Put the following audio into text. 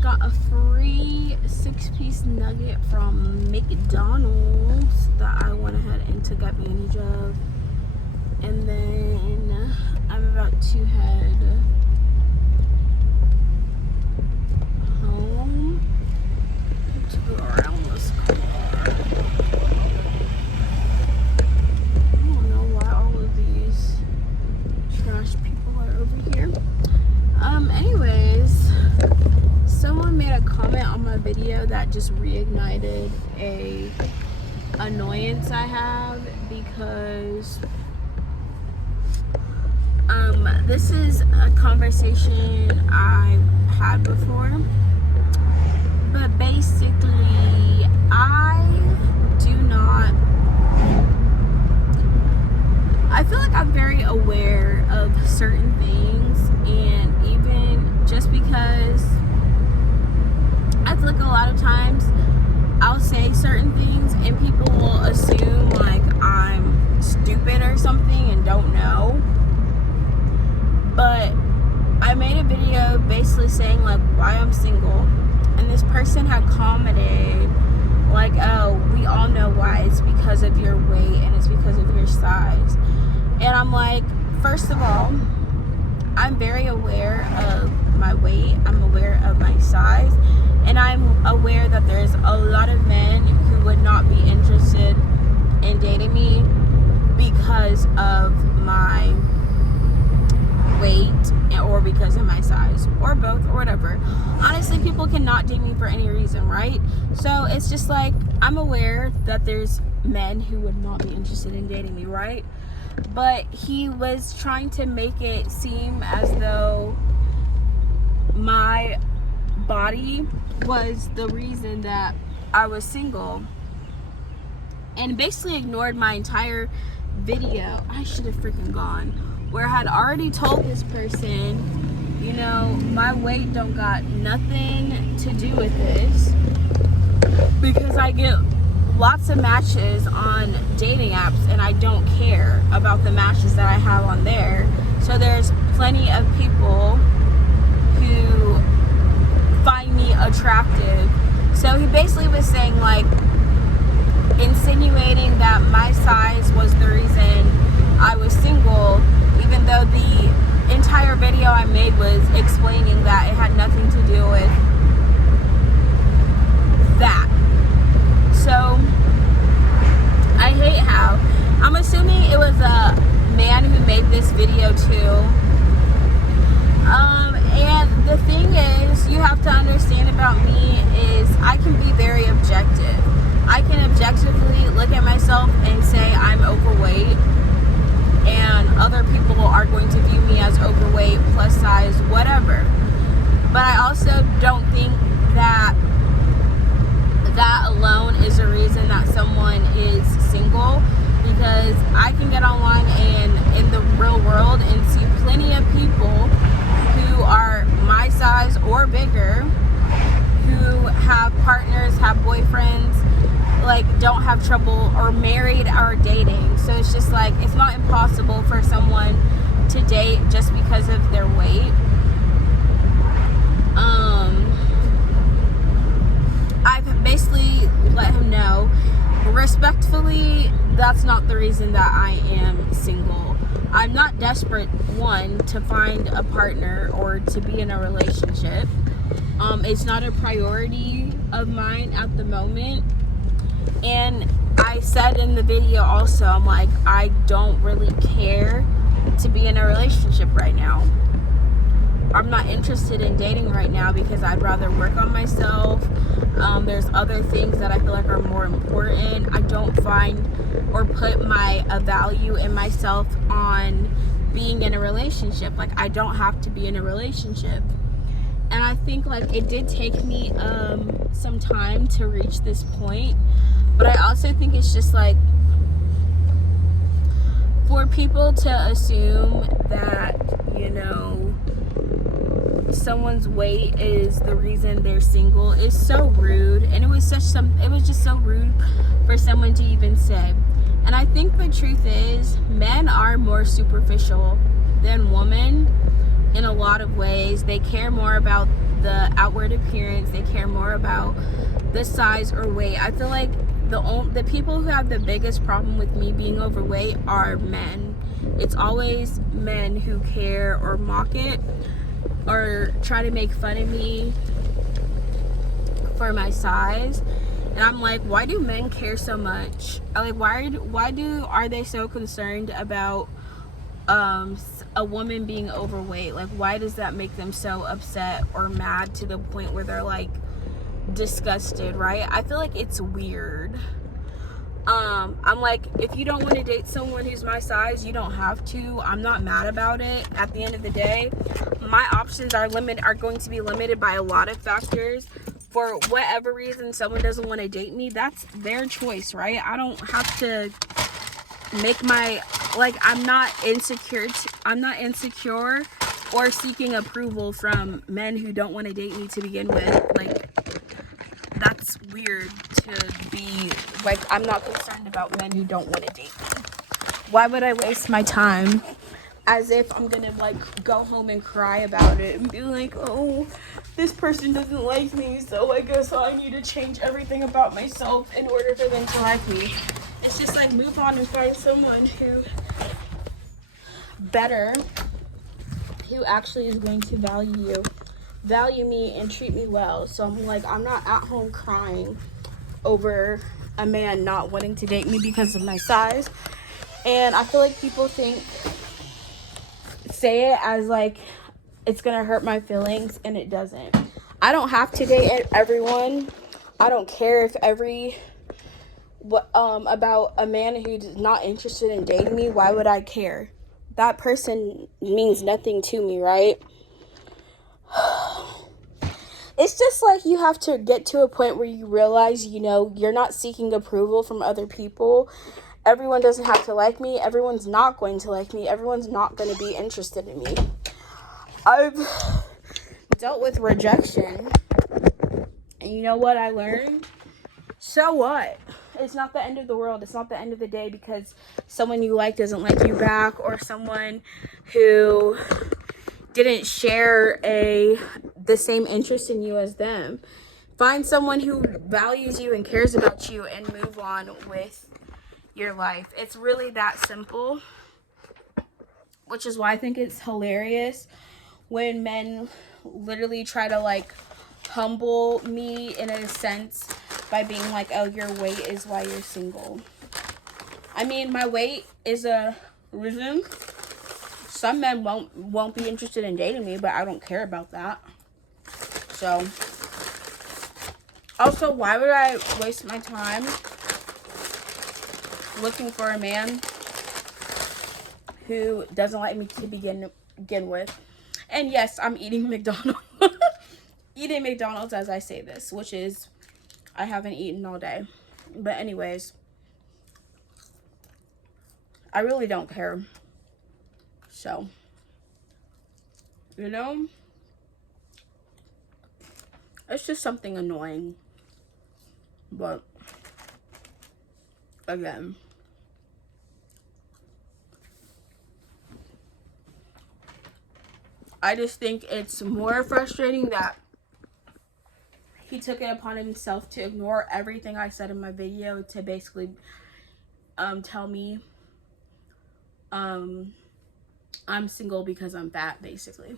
got a free 6-piece nugget from McDonald's that I went ahead and took advantage of. And then I'm about to head home to go around this car. I don't know why all of these trash people are over here. Anyways, someone made a comment on my video that just reignited a annoyance I have, because this is a conversation I had before, but basically I feel like I'm very aware of certain things, and even just because I feel like a lot of times I'll say certain things and people will assume like I'm stupid or something and don't know. But I made a video basically saying like why I'm single, and this person had commented like, oh, we all know why. It's because of your weight and it's because of your size. And I'm like, first of all, I'm very aware of my weight, I'm aware of my size, and I'm aware that there's a lot of men who would not be interested in dating me because of my weight or because of my size, or both, or whatever. Honestly, people cannot date me for any reason, right? So it's just like, I'm aware that there's men who would not be interested in dating me, right? But he was trying to make it seem as though my body was the reason that I was single, and basically ignored my entire video. I should have freaking gone, where I had already told this person, you know, my weight don't got nothing to do with this, because I get lots of matches on dating apps and I don't care about the matches that I have on there. So there's plenty of people who find me attractive. So he basically was saying, like, insinuating that my size was the reason I was single, even though the entire video I made was explaining that it had nothing to do with that. So I hate how, I'm assuming it was a man who made this video too. And the thing is, you have to understand about me is I can be very objective. I can objectively look at myself and say I'm overweight, and other people are going to view me as overweight, plus size, whatever. But I also don't think that that alone is a reason that someone is single, because I can get online and in the real world and see plenty of people who are my size or bigger, who have partners, have boyfriends, like don't have trouble, or married or dating. So it's just like, it's not impossible for someone to date just because of their weight. I've basically let him know respectfully that's not the reason that I am single. I'm not desperate, one, to find a partner or to be in a relationship. It's not a priority of mine at the moment. And I said in the video also, I'm like, I don't really care to be in a relationship right now. I'm not interested in dating right now because I'd rather work on myself. There's other things that I feel like are more important. I don't find or put my value in myself on being in a relationship. Like, I don't have to be in a relationship. And I think like it did take me some time to reach this point. But I also think it's just like, for people to assume that, you know, someone's weight is the reason they're single is so rude. And it was just so rude for someone to even say. And I think the truth is, men are more superficial than women. in a lot of ways. They care more about the outward appearance. They care more about the size or weight. I feel like the people who have the biggest problem with me being overweight are men. It's always men who care or mock it or try to make fun of me for my size. And I'm like, why do men care so much? Like, are they so concerned about a woman being overweight? Like, why does that make them so upset or mad to the point where they're like disgusted, right? I feel like it's weird. I'm like, if you don't want to date someone who's my size, you don't have to. I'm not mad about it. At the end of the day, my options are going to be limited by a lot of factors. For whatever reason someone doesn't want to date me, that's their choice, right? I don't have to make I'm not insecure or seeking approval from men who don't want to date me to begin with. Like, that's weird to be like, I'm not concerned about men who don't want to date me. Why would I waste my time as if I'm gonna like go home and cry about it and be like, oh, this person doesn't like me, so I guess I need to change everything about myself in order for them to like me. It's just like, move on and find someone who actually is going to value me and treat me well. So I'm like, I'm not at home crying over a man not wanting to date me because of my size. And I feel like people say it as like it's gonna hurt my feelings, and it doesn't. I don't have to date everyone. I don't care if about a man who's not interested in dating me. Why would I care? That person means nothing to me, right? It's just like, you have to get to a point where you realize, you're not seeking approval from other people. Everyone doesn't have to like me. Everyone's not going to like me. Everyone's not going to be interested in me. I've dealt with rejection, and you know what I learned? So what? It's not the end of the world. It's not the end of the day because someone you like doesn't like you back, or someone who didn't share the same interest in you as them. Find someone who values you and cares about you, and move on with your life. It's really that simple, which is why I think it's hilarious when men literally try to like humble me in a sense by being like, oh, your weight is why you're single. I mean, my weight is a reason. Some men won't be interested in dating me, but I don't care about that. So, also, why would I waste my time looking for a man who doesn't like me to begin with? And yes, I'm eating McDonald's. Eating McDonald's as I say this, which is, I haven't eaten all day. But anyways, I really don't care. So, it's just something annoying. But, again, I just think it's more frustrating that he took it upon himself to ignore everything I said in my video to basically tell me I'm single because I'm fat, basically.